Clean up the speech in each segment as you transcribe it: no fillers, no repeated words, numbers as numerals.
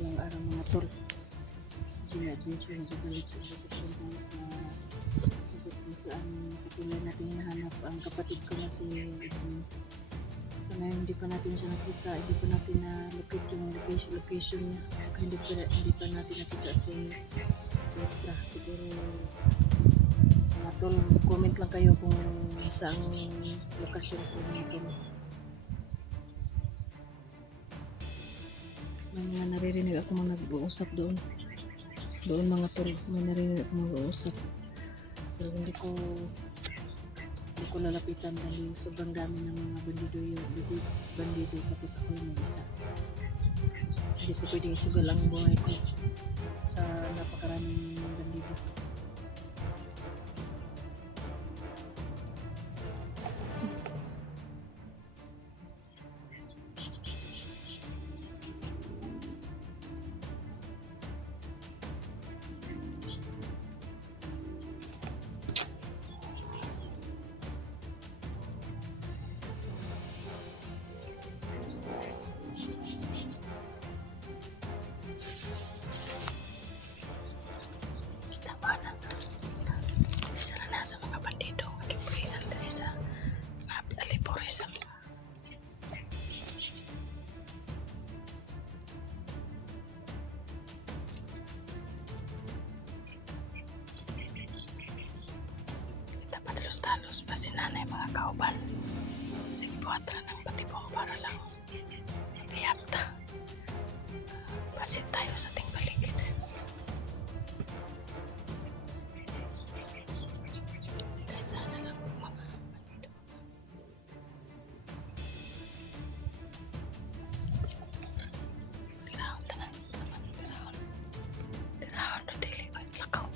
mapaalang araw mga tol. Gina adventure na balik sa kung saan patuloy natin hinahanap ang kapatid ko na si Edwin. So ngayon hindi pa natin siya nakita, hindi pa natin na-locate yung location niya. Saka hindi pa natin nakita si Petra. Siguro mga tol, comment lang kayo kung saan lokasyon ko mga tol. May mga naririnig ako mga nag-uusap doon mga tol, may naririnig ako mag-uusap pero hindi ko lalapitan dahil sobrang dami ng mga bandido tapos ako yung mag-isa. Hindi ko pwedeng isugal ang buhay ko sa napakaraming bandido. Talos pa si nanay mga kauban. Sige, buhatan ng patibong para lang iyakta. Pasit tayo sa ating paligid. Sige, sana lang mga bandito. Tirahon tanan sa mga tirahon. Tirahon na dili ko yung lakaw.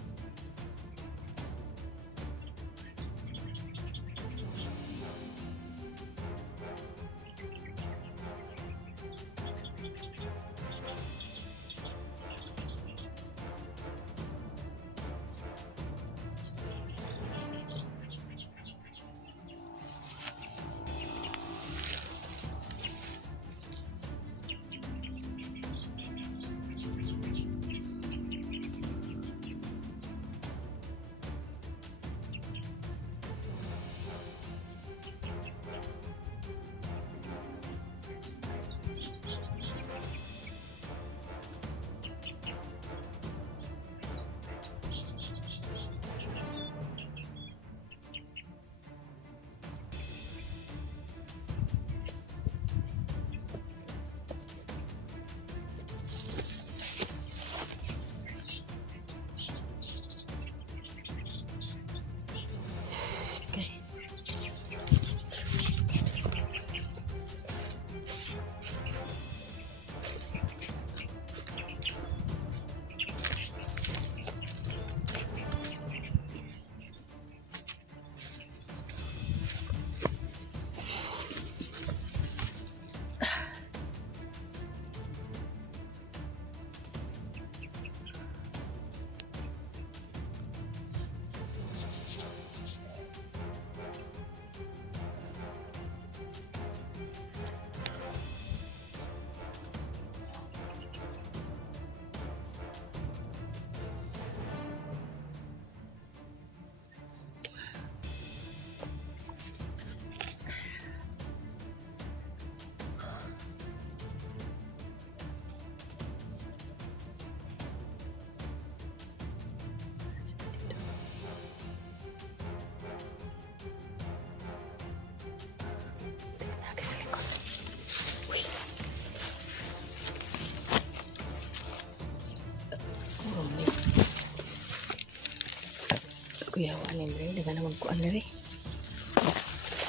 Kuya wanin rin, daga naman kuan na rin.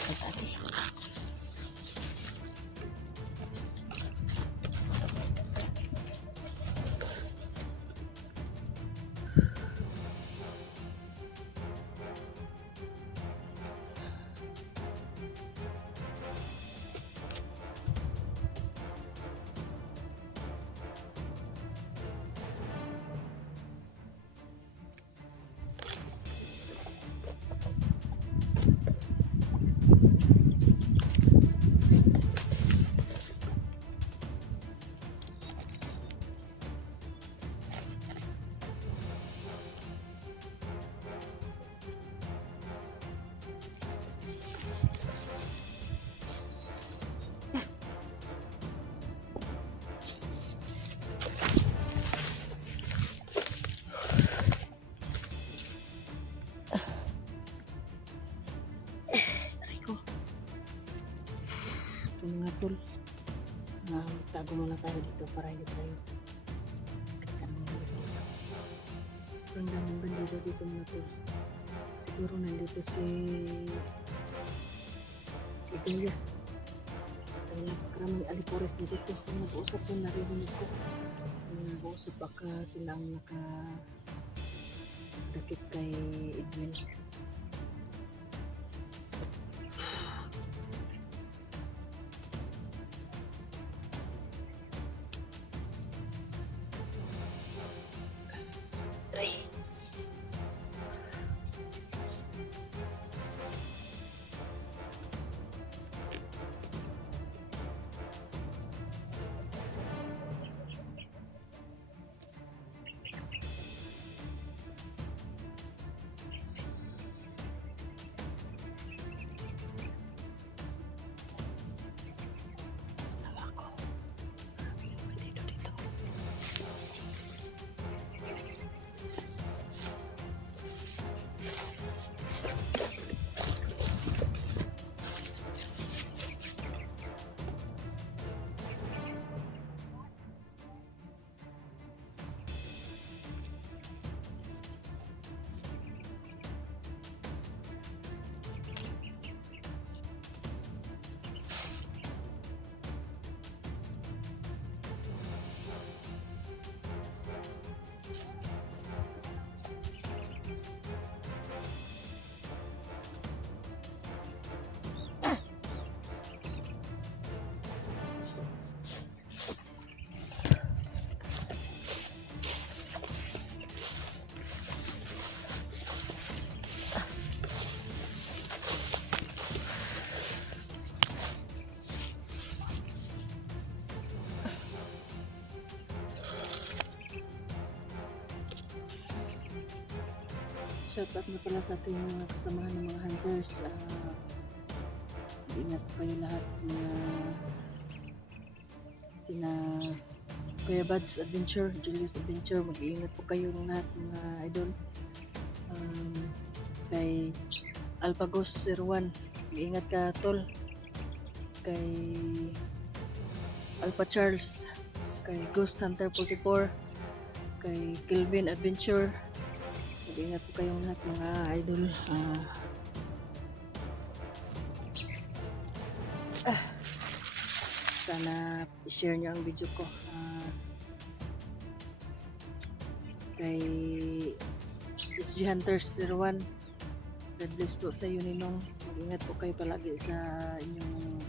Pagkati. Tago muna tayo dito para hindi tayo kita ng mga bandido. Sobrang daming bandido dito mga tol. Siguro nandito si Igaya. Kaya karaming alipores na dito. Kung nag-uusap yung naririnig ko. Kung nag-uusap baka silang nakadakip kay Edwin. Try. Shoutout na pala sa ating mga kasamahan ng mga hunters. Ingat po kayo lahat mga sina Kuya Buds Adventure, Julius Adventure. Mag-iingat po kayo ng lahat mga idol. Kay Alpagos 01, mag-iingat ka tol. Kay Alpha Charles, kay Ghost Hunter 44, kay Kelvin Adventure. Mag-ingat po kayong lahat mga idol. Sana i-share nyo ang video ko. Kay SG Hunters 01, God bless po sa iyo ninong. Mag-ingat po kayo palagi sa inyong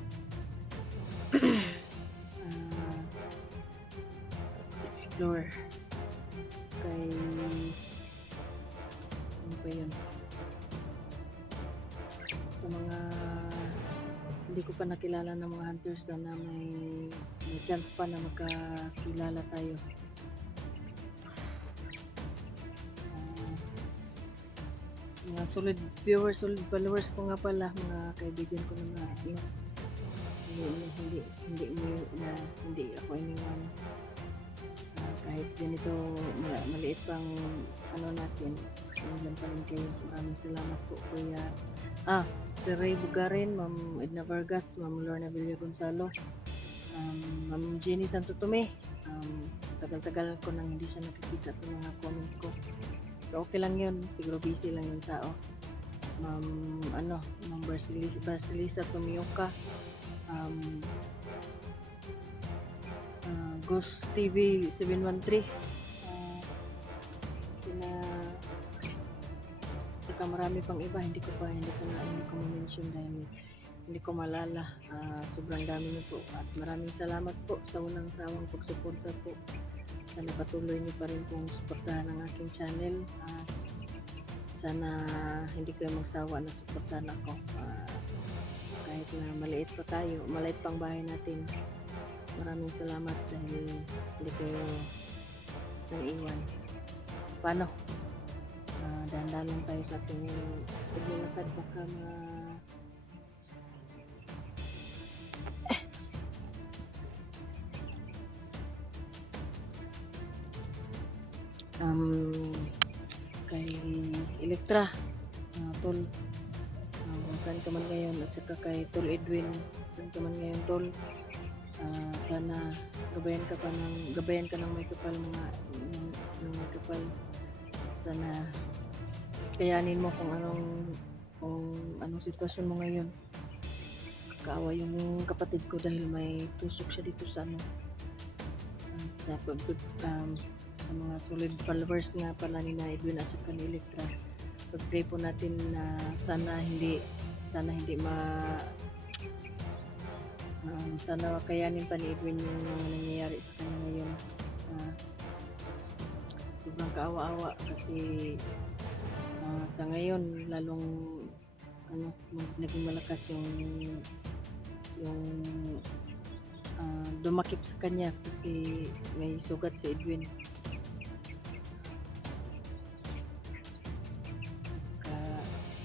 explore. Kay ano pa yun, sa mga hindi ko pa nakilala ng mga hunters, sana may chance pa na magkakilala tayo. Mga solid viewers, solid followers ko nga pala, mga kaibigan ko na hindi ako iniwan. Kahit ganito maliit pang ano natin, nandiyan pa rin kayo. Maraming salamat po kuya si Ray Bugarin, Ma'am Edna Vargas, Ma'am Lorna Villa Gonzalo, Ma'am Jenny Santo Tome. Tagal-tagal ko nang hindi siya nakikita sa mga comment ko, pero okay lang yun, siguro busy lang yung tao. Ma'am Barcelisa Tomioka, Ghost TV 713, saka marami pang iba, hindi ko ma-mention dahil hindi ko malala. Sobrang dami niyo po at maraming salamat po sa unang sawang pagsuporta po. Sana patuloy niyo pa rin pong suportahan ang aking channel. Sana hindi kayo magsawa na suportahan ako. Kahit na maliit pa tayo, maliit pang bahay natin. Maraming salamat dahil hindi kayo nang iwan. Paano? Dahan-dahan lang tayo sa ating paglalakad, baka kay Electra, tol, kung saan ka man ngayon, at saka kay Tol Edwin, saan ka man ngayon tol, Sana gabayan ka ng may kapal, ng may kapal. Sana kayanin mo kung anong sitwasyon mo ngayon. Kaawa yung kapatid ko dahil may tusok siya dito sa sa mga solid followers nga pala ni na Edwin at saka ni Electra. Pag-pray po natin na sana hindi sana kayanin pa ni Edwin yung mga nangyayari sa kanya ngayon. Sobrang kaawa-awa kasi sa ngayon lalong naging malakas yung dumakip sa kanya kasi may sugat si Edwin.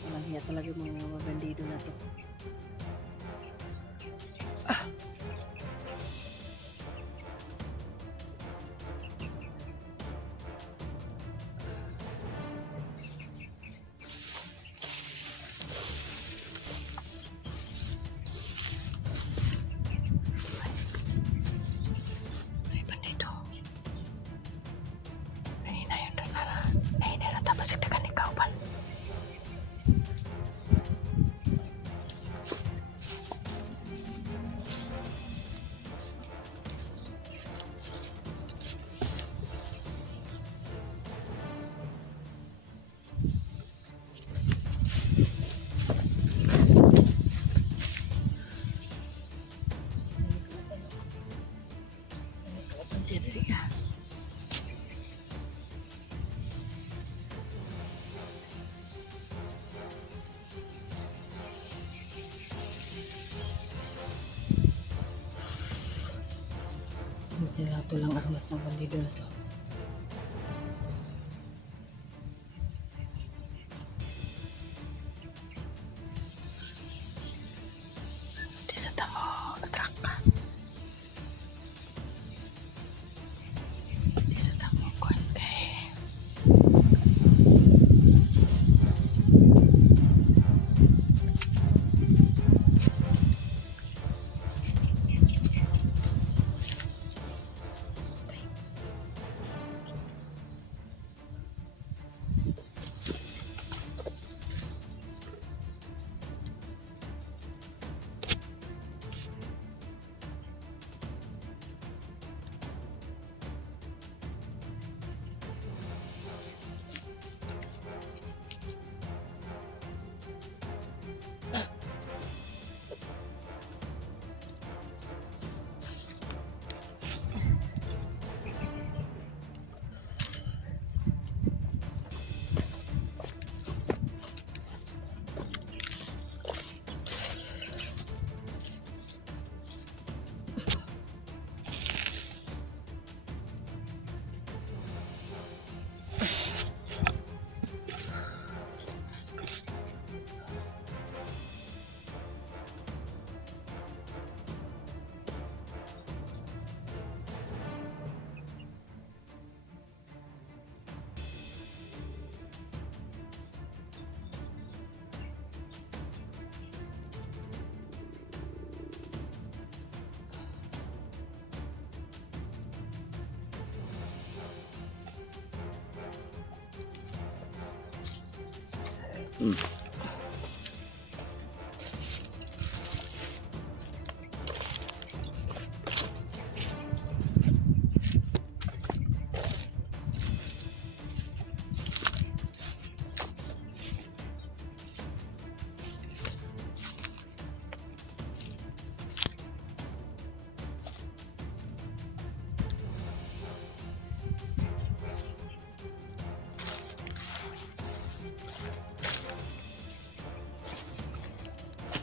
Walang hiya talaga mga bandido na to. Ay, bandido. Kanina yun doon na tapos itagan ikaw ba? Siya dari ka. Ito lang armas ng bandido na to. Di sa tamo, atrak ka. Di sa tamo, kuhan kay.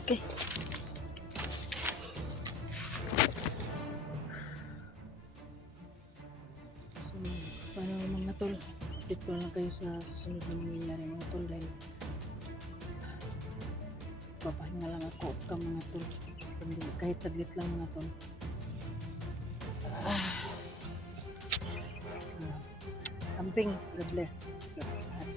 Okay. So, paano mga tol? Update ko lang kayo sa susunod na mangyayari mga tol dahil papahinga lang ako mga tol. Kahit saglit lang mga tol. Camping, God bless sa lahat.